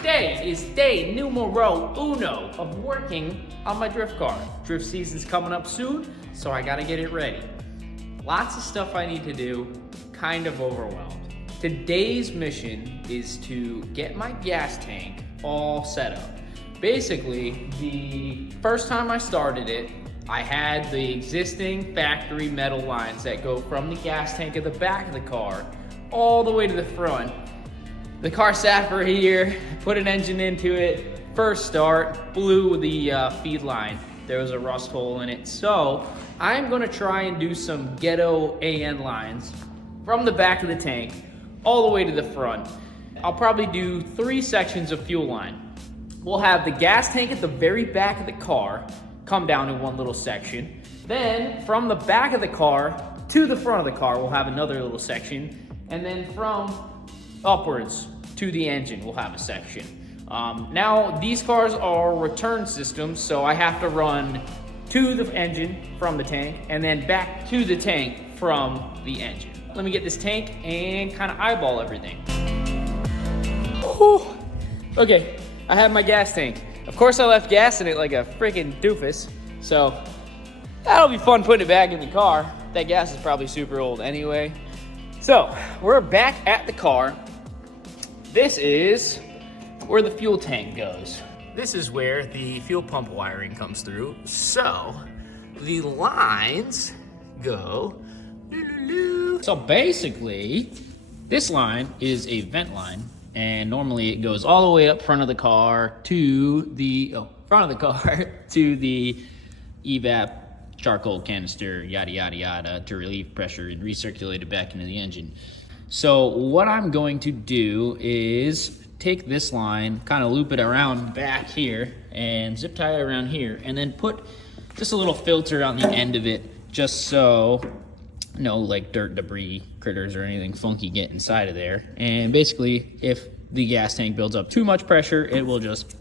Today is day numero uno of working on my drift car. Drift season's coming up soon, so I gotta get it ready. Lots of stuff I need to do, kind of overwhelmed. Today's mission is to get my gas tank all set up. Basically, the first time I started it, I had the existing factory metal lines that go from the gas tank at the back of the car all the way to the front. The car sat for a year, put an engine into it, first start, blew the feed line. There was a rust hole in it. So I'm gonna try and do some ghetto AN lines from the back of the tank all the way to the front. I'll probably do 3 sections of fuel line. We'll have the gas tank at the very back of the car come down in one little section. Then from the back of the car to the front of the car, we'll have another little section. And then from upwards to the engine, we'll have a section. Now, these cars are return systems, so I have to run to the engine from the tank and then back to the tank from the engine. Let me get this tank and kind of eyeball everything. Whew. Okay, I have my gas tank. Of course, I left gas in it like a freaking doofus, so that'll be fun putting it back in the car. That gas is probably super old anyway. So, we're back at the car. This is where the fuel tank goes. This is where the fuel pump wiring comes through. So, the lines go. So basically, this line is a vent line, and normally it goes all the way up front of the car to the to the evap charcoal canister, yada yada yada, to relieve pressure and recirculate it back into the engine. So what I'm going to do is take this line, kind of loop it around back here, and zip tie it around here, and then put just a little filter on the end of it, just so no like dirt, debris, critters, or anything funky get inside of there. And basically, if the gas tank builds up too much pressure, it will just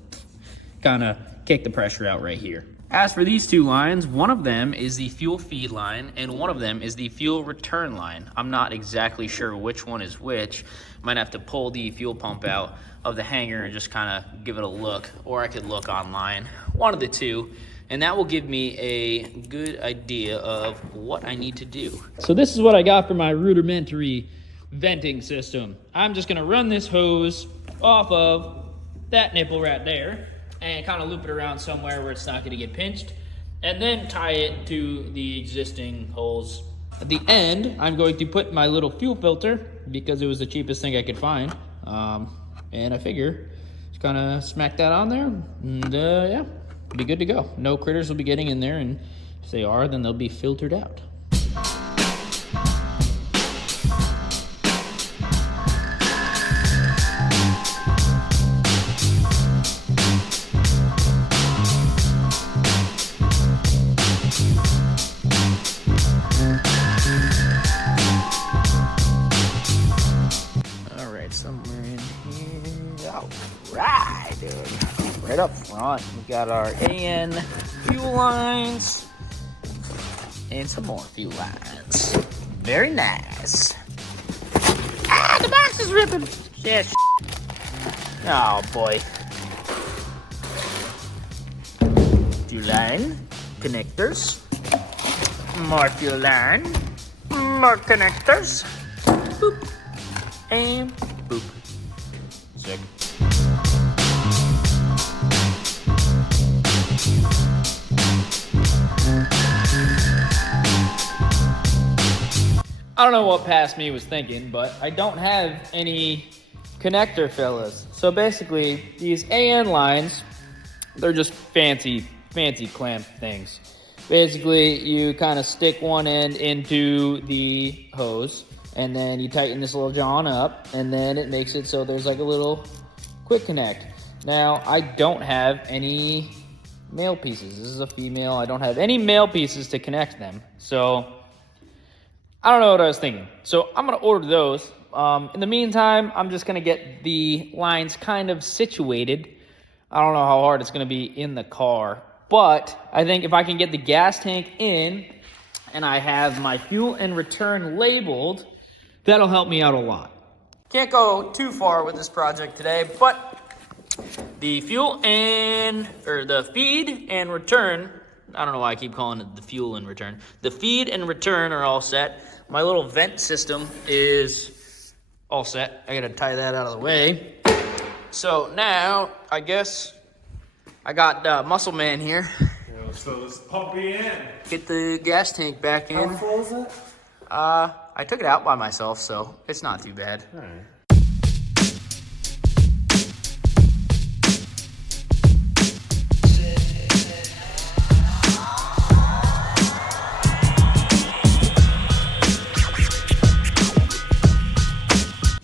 kind of kick the pressure out right here. As for these 2 lines, one of them is the fuel feed line and one of them is the fuel return line. I'm not exactly sure which one is which. Might have to pull the fuel pump out of the hanger and just kind of give it a look, or I could look online, one of the 2, and that will give me a good idea of what I need to do. So this is what I got for my rudimentary venting system. I'm just gonna run this hose off of that nipple right there and kind of loop it around somewhere where it's not gonna get pinched, and then tie it to the existing holes. At the end, I'm going to put my little fuel filter because it was the cheapest thing I could find. And I figure just kind of smack that on there, and yeah, be good to go. No critters will be getting in there, and if they are, then they'll be filtered out. Somewhere in here. All right, dude. Right up front, we got our AN fuel lines and some more fuel lines. Very nice. Ah, the box is ripping. Yeah, oh boy. Fuel line, connectors, more fuel line, more connectors. Boop. And boop. Sick. I don't know what past me was thinking, but I don't have any connector fillers. So basically, these AN lines, they're just fancy clamp things. Basically, you kind of stick one end into the hose, and then you tighten this little john up, and then it makes it so there's like a little quick connect. Now, I don't have any male pieces. This is a female. I don't have any male pieces to connect them. So, I don't know what I was thinking. So, I'm going to order those. In the meantime, I'm just going to get the lines kind of situated. I don't know how hard it's going to be in the car, but I think if I can get the gas tank in and I have my fuel and return labeled, that'll help me out a lot. Can't go too far with this project today, but the fuel or the feed and return. I don't know why I keep calling it the fuel and return. The feed and return are all set. My little vent system is all set. I gotta tie that out of the way. So now, I guess I got Muscle Man here. So let's pump it in. Get the gas tank back in. How full is it? I took it out by myself, so it's not too bad. All right.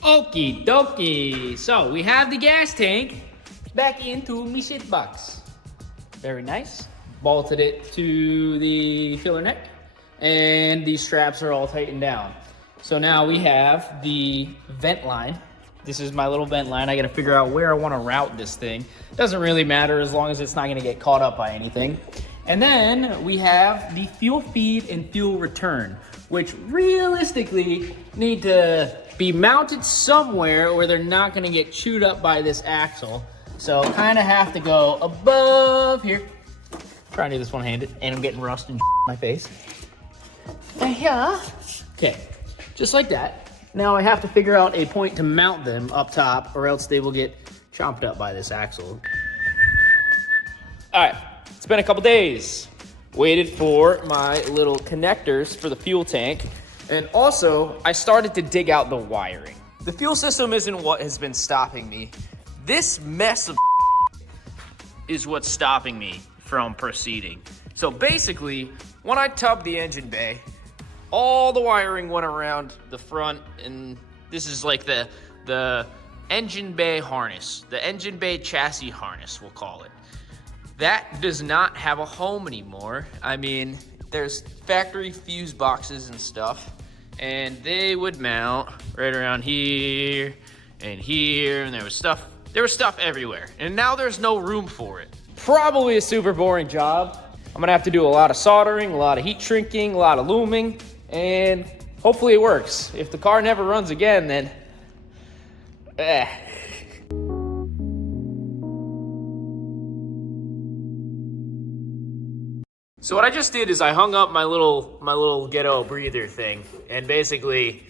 Okie dokie. So we have the gas tank back into me shit box. Very nice. Bolted it to the filler neck, and these straps are all tightened down. So now we have the vent line. This is my little vent line. I gotta figure out where I wanna route this thing. Doesn't really matter as long as it's not gonna get caught up by anything. And then we have the fuel feed and fuel return, which realistically need to be mounted somewhere where they're not gonna get chewed up by this axle. So kind of have to go above here. Trying to do this one-handed, and I'm getting rust and my face. And here, okay, just like that. Now I have to figure out a point to mount them up top, or else they will get chomped up by this axle. All right, it's been a couple days. Waited for my little connectors for the fuel tank, and also I started to dig out the wiring. The fuel system isn't what has been stopping me. This mess of is what's stopping me from proceeding. So basically, when I tubbed the engine bay, all the wiring went around the front, and this is like the engine bay harness, the engine bay chassis harness, we'll call it. That does not have a home anymore. I mean, there's factory fuse boxes and stuff, and they would mount right around here and here, and there was stuff everywhere, and now there's no room for it. Probably a super boring job. I'm gonna have to do a lot of soldering, a lot of heat shrinking, a lot of looming, and hopefully it works. If the car never runs again, then So what I just did is I hung up my little ghetto breather thing, and basically,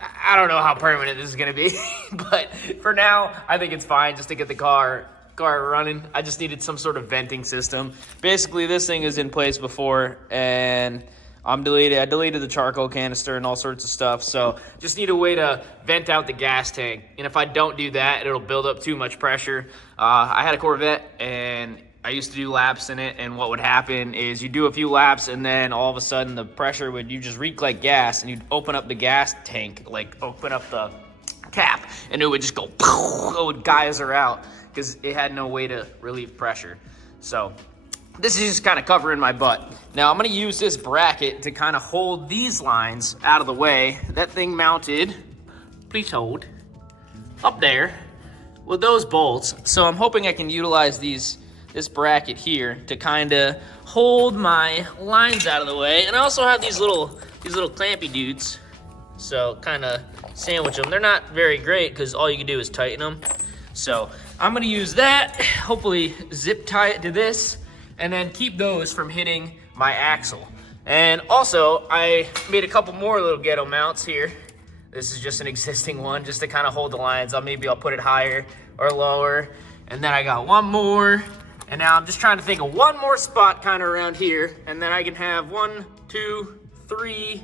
I don't know how permanent this is gonna be, but for now, I think it's fine just to get the car running. I just needed some sort of venting system. Basically, this thing is in place before, and I deleted the charcoal canister and all sorts of stuff, so just need a way to vent out the gas tank. And if I don't do that, it'll build up too much pressure. I had a Corvette, and I used to do laps in it, and what would happen is you do a few laps, and then all of a sudden the pressure you just reek like gas, and you'd open up the gas tank, like open up the cap, and it would just go, it would geyser out, because it had no way to relieve pressure. So this is just kind of covering my butt. Now I'm gonna use this bracket to kind of hold these lines out of the way. That thing mounted, please hold, up there with those bolts. So I'm hoping I can utilize this bracket here to kind of hold my lines out of the way. And I also have these little clampy dudes. So kind of sandwich them. They're not very great because all you can do is tighten them. So I'm gonna use that, hopefully zip tie it to this, and then keep those from hitting my axle. And also, I made a couple more little ghetto mounts here. This is just an existing one, just to kind of hold the lines. Maybe I'll put it higher or lower. And then I got one more, and now I'm just trying to think of one more spot kind of around here, and then I can have 1, 2, 3,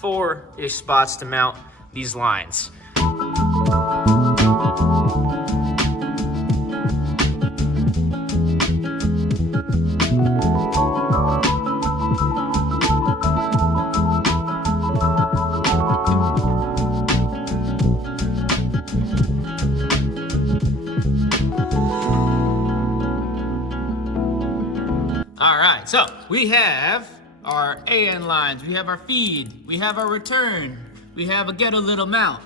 4-ish spots to mount these lines. All right, so we have our AN lines, we have our feed, we have our return, we have a ghetto little mount.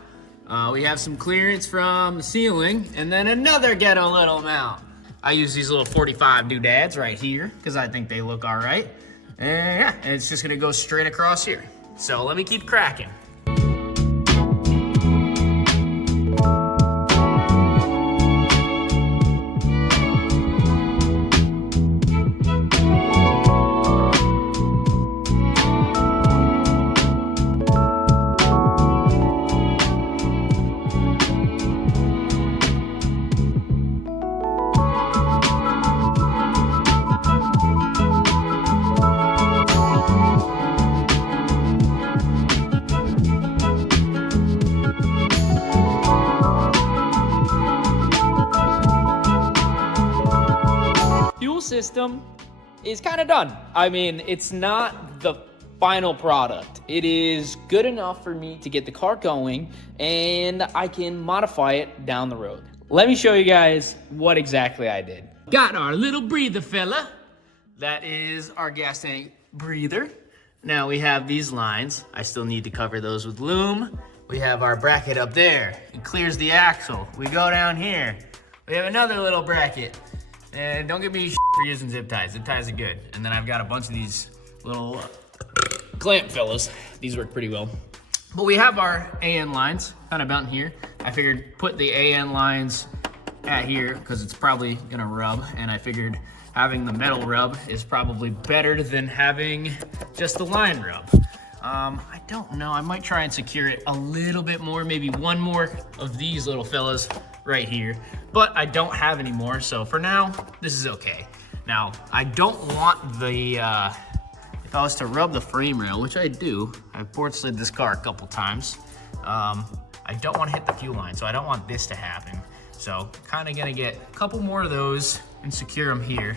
We have some clearance from the ceiling, and then another ghetto little mount. I use these little 45 doodads right here, because I think they look all right. And yeah, and it's just gonna go straight across here. So let me keep cracking. fuel system is kind of done. I mean, it's not the final product. It is good enough for me to get the car going, and I can modify it down the road. Let me show you guys what exactly I did. Got our little breather fella. That is our gas tank breather. Now we have these lines. I still need to cover those with loom. We have our bracket up there. It clears the axle. We go down here. We have another little bracket. And don't give me for using zip ties. Zip ties are good. And then I've got a bunch of these little clamp fellas. These work pretty well. But we have our AN lines kind of down here. I figured put the AN lines at here because it's probably gonna rub, and I figured having the metal rub is probably better than having just the line rub. I don't know, I might try and secure it a little bit more, maybe one more of these little fellas right here, but I don't have any more, so for now, this is okay. Now, I don't want the, if I was to rub the frame rail, which I do, I've port slid this car a couple times, I don't want to hit the fuel line, so I don't want this to happen. So kind of gonna get a couple more of those and secure them here.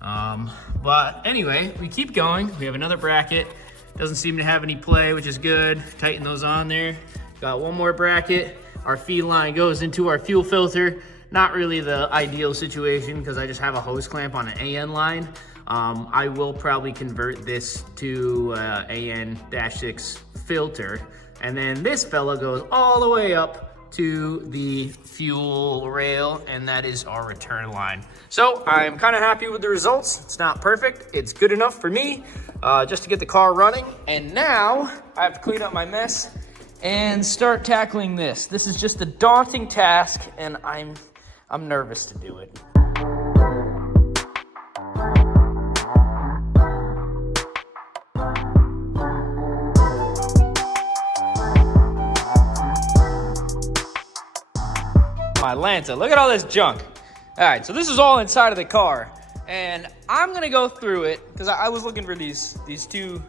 But anyway, we keep going. We have another bracket. Doesn't seem to have any play, which is good. Tighten those on there. Got one more bracket. Our feed line goes into our fuel filter. Not really the ideal situation because I just have a hose clamp on an AN line. I will probably convert this to AN-6 filter. And then this fella goes all the way up to the fuel rail, and that is our return line. So I'm kind of happy with the results. It's not perfect. It's good enough for me just to get the car running. And now I have to clean up my mess and start tackling this. This is just a daunting task, and I'm nervous to do it. My Lanza, look at all this junk. All right, so this is all inside of the car, and I'm gonna go through it because I was looking for these two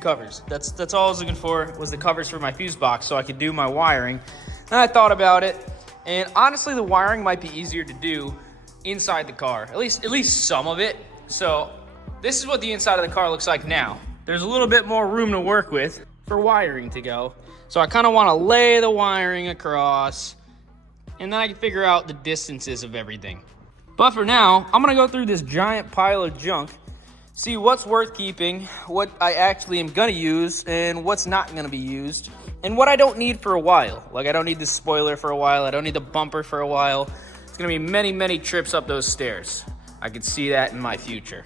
covers. That's all I was looking for, was the covers for my fuse box so I could do my wiring. Then I thought about it, and honestly, the wiring might be easier to do inside the car, at least some of it. So this is what the inside of the car looks like now. There's a little bit more room to work with for wiring to go. So I kind of want to lay the wiring across, and then I can figure out the distances of everything. But for now, I'm gonna go through this giant pile of junk, see what's worth keeping, what I actually am gonna use, and what's not gonna be used, and what I don't need for a while. Like, I don't need the spoiler for a while, I don't need the bumper for a while. It's gonna be many, many trips up those stairs. I could see that in my future.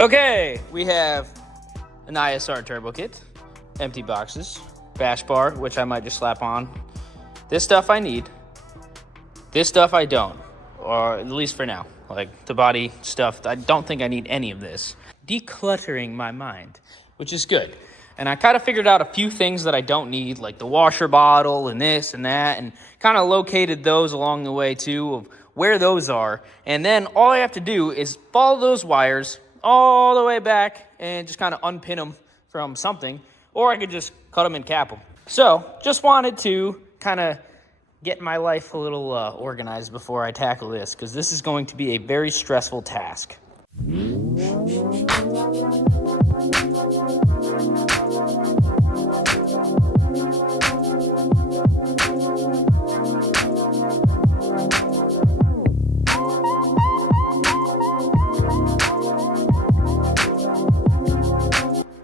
Okay, we have an ISR turbo kit, empty boxes, bash bar, which I might just slap on. This stuff I need. This stuff I don't, or at least for now. Like the body stuff, I don't think I need any of this. Decluttering my mind, which is good. And I kind of figured out a few things that I don't need, like the washer bottle and this and that, and kind of located those along the way too, of where those are. And then all I have to do is follow those wires all the way back and just kind of unpin them from something, or I could just cut them and cap them. So just wanted to kind of get my life a little organized before I tackle this, because this is going to be a very stressful task.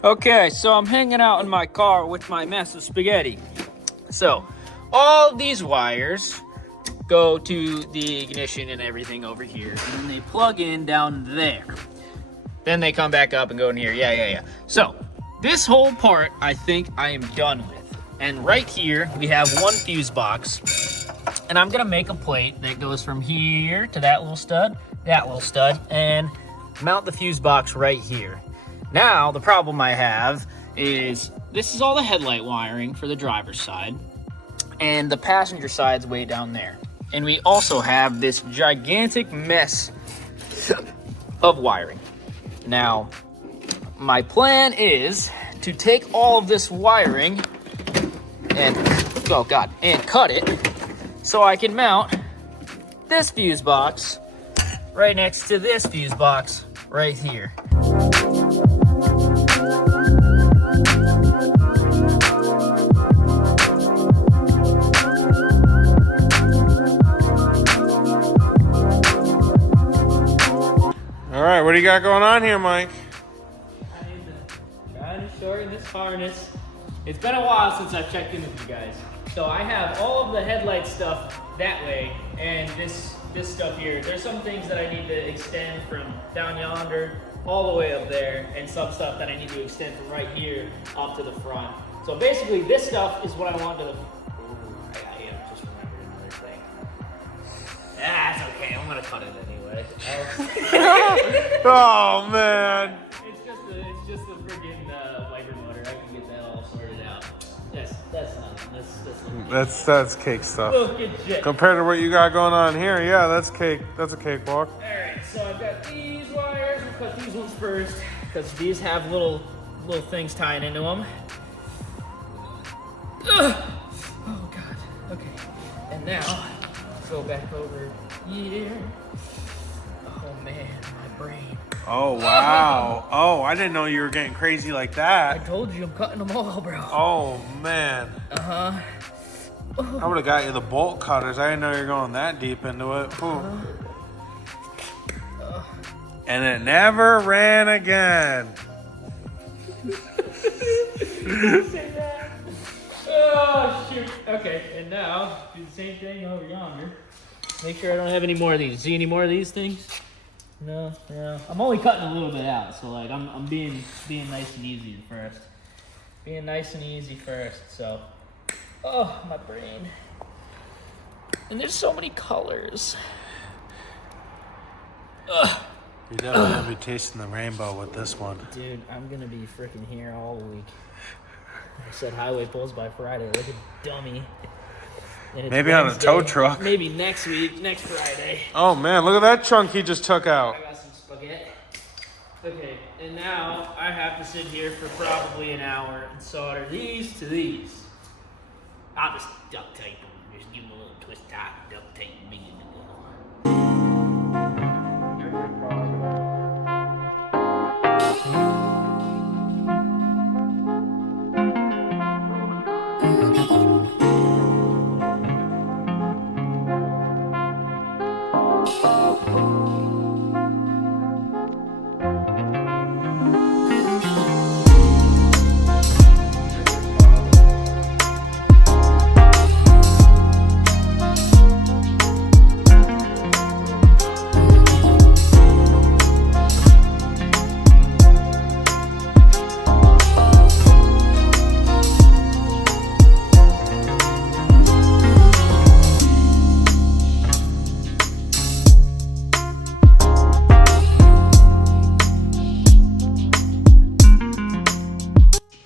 Okay, so I'm hanging out in my car with my mess of spaghetti. So, all these wires go to the ignition and everything over here, and then they plug in down there. Then they come back up and go in here, yeah. So, this whole part, I think I am done with. And right here, we have one fuse box, and I'm gonna make a plate that goes from here to that little stud, and mount the fuse box right here. Now, the problem I have is this is all the headlight wiring for the driver's side, and the passenger side's way down there. And we also have this gigantic mess of wiring. Now, my plan is to take all of this wiring and, oh God, and cut it so I can mount this fuse box right next to this fuse box right here. All right, what do you got going on here, Mike? Trying to shorten this harness. It's been a while since I've checked in with you guys. So I have all of the headlight stuff that way, and this stuff here. There's some things that I need to extend from down yonder all the way up there, and some stuff that I need to extend from right here up to the front. So basically, this stuff is what I want to. I just remembered another thing. That's okay. I'm gonna cut it anyway. Oh man. It's just the friggin' wiper motor. I can get that all sorted out. That's nothing. That's cake stuff. Little good shit. Compared to what you got going on here, yeah, that's cake. That's a cakewalk. All right, so I've got these wires. We'll cut these ones first because these have little things tying into them. Ugh. Oh God. Okay. And now go back over here. Oh man, my brain. Oh wow. Oh, I didn't know you were getting crazy like I that. told you I'm cutting them all, bro. Oh man. Uh-huh. I would have got you the bolt cutters. I didn't know you were going that deep into it. Ooh. And it never ran again. Say that. Oh shoot. Okay, and now do the same thing over yonder. Make sure I don't have any more of these. See any more of these things? No. I'm only cutting a little bit out, so like I'm being nice and easy at first. Being nice and easy first. So, oh my brain. And there's so many colors. Ugh. You're definitely gonna be tasting the rainbow with this one. Dude, I'm gonna be freaking here all week. I said highway pulls by Friday, like a dummy. And it's Maybe on a Wednesday. tow truck. Maybe next week, next Friday. Oh man, look at that chunk he just took out. I got some spaghetti. Okay, and now I have to sit here for probably an hour and solder these to these. I'll just duct tape them. Just give them a little twist tie, duct tape, and be good to go.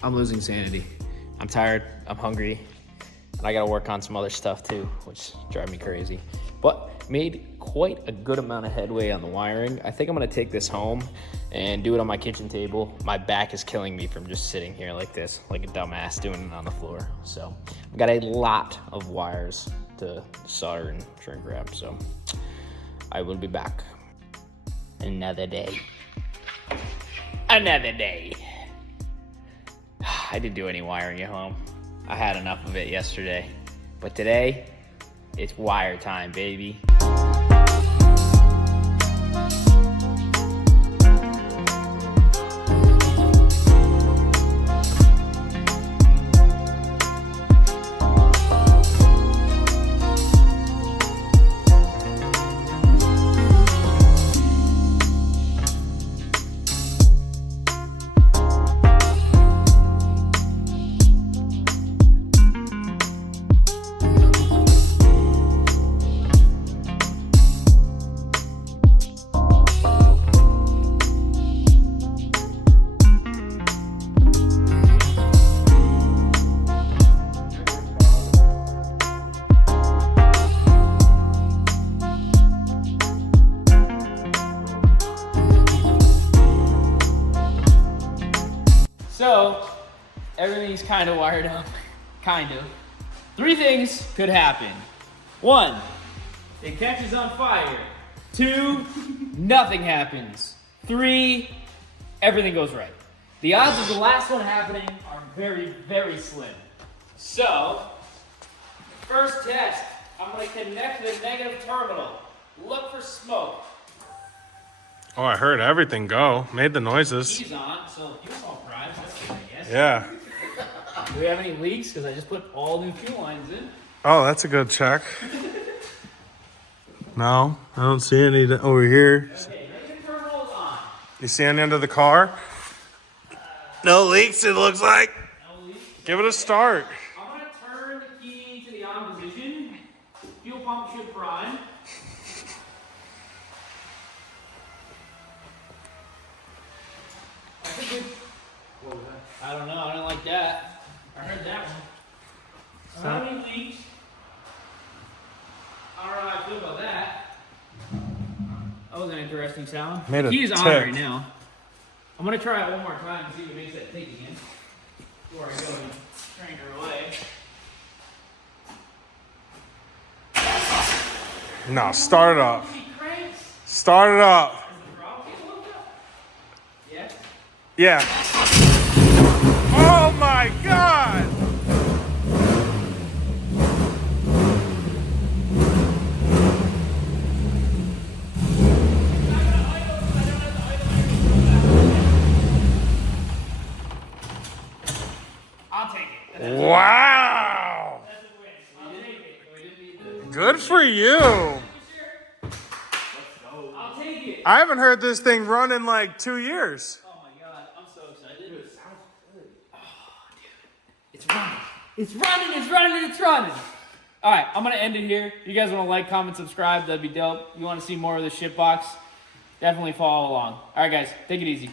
I'm losing sanity. I'm tired, I'm hungry, and I gotta work on some other stuff too, which drive me crazy. But made quite a good amount of headway on the wiring. I think I'm gonna take this home and do it on my kitchen table. My back is killing me from just sitting here like this, like a dumbass doing it on the floor. So I've got a lot of wires to solder and shrink wrap, so I will be back. Another day. Another day. I didn't do any wiring at home. I had enough of it yesterday. But today, it's wire time, baby. So, everything's kind of wired up. Kind of. 3 things could happen. 1, it catches on fire. 2, nothing happens. 3, everything goes right. The odds of the last one happening are very, very slim. So, first test, I'm going to connect the negative terminal. Look for smoke. Oh, I heard everything go. Made the noises. Keys on, so fuel pump drives. That's good, I guess. Yeah. Do we have any leaks? Because I just put all new fuel lines in. Oh, that's a good check. No, I don't see any over here. Okay, negative terminal is on. You see any under the car? No leaks, it looks like. No leaks. Give it a start. I'm going to turn the key to the on position. Fuel pump should prime. That's a good... What was that? I don't know. I don't like that. I heard that one. I don't have any leaks. I don't know how I feel about that. That was an interesting sound. Made The a key's on tick. right now. I'm going to try it one more time and see what makes that tick again. Before I go and crank her away. No, start it up. She cranks. Start it up. Yeah. Yeah. Oh my God! I'll take it. Wow! That's a win. I'll take it. We didn't need this. Good for you. I'll take it. I haven't heard this thing run in like 2 years. Oh my God, I'm so excited. It sounds good. Oh, dude. It's running. It's running, it's running, it's running. All right, I'm going to end it here. If you guys want to like, comment, subscribe, that'd be dope. If you want to see more of the shit box, definitely follow along. All right, guys, take it easy.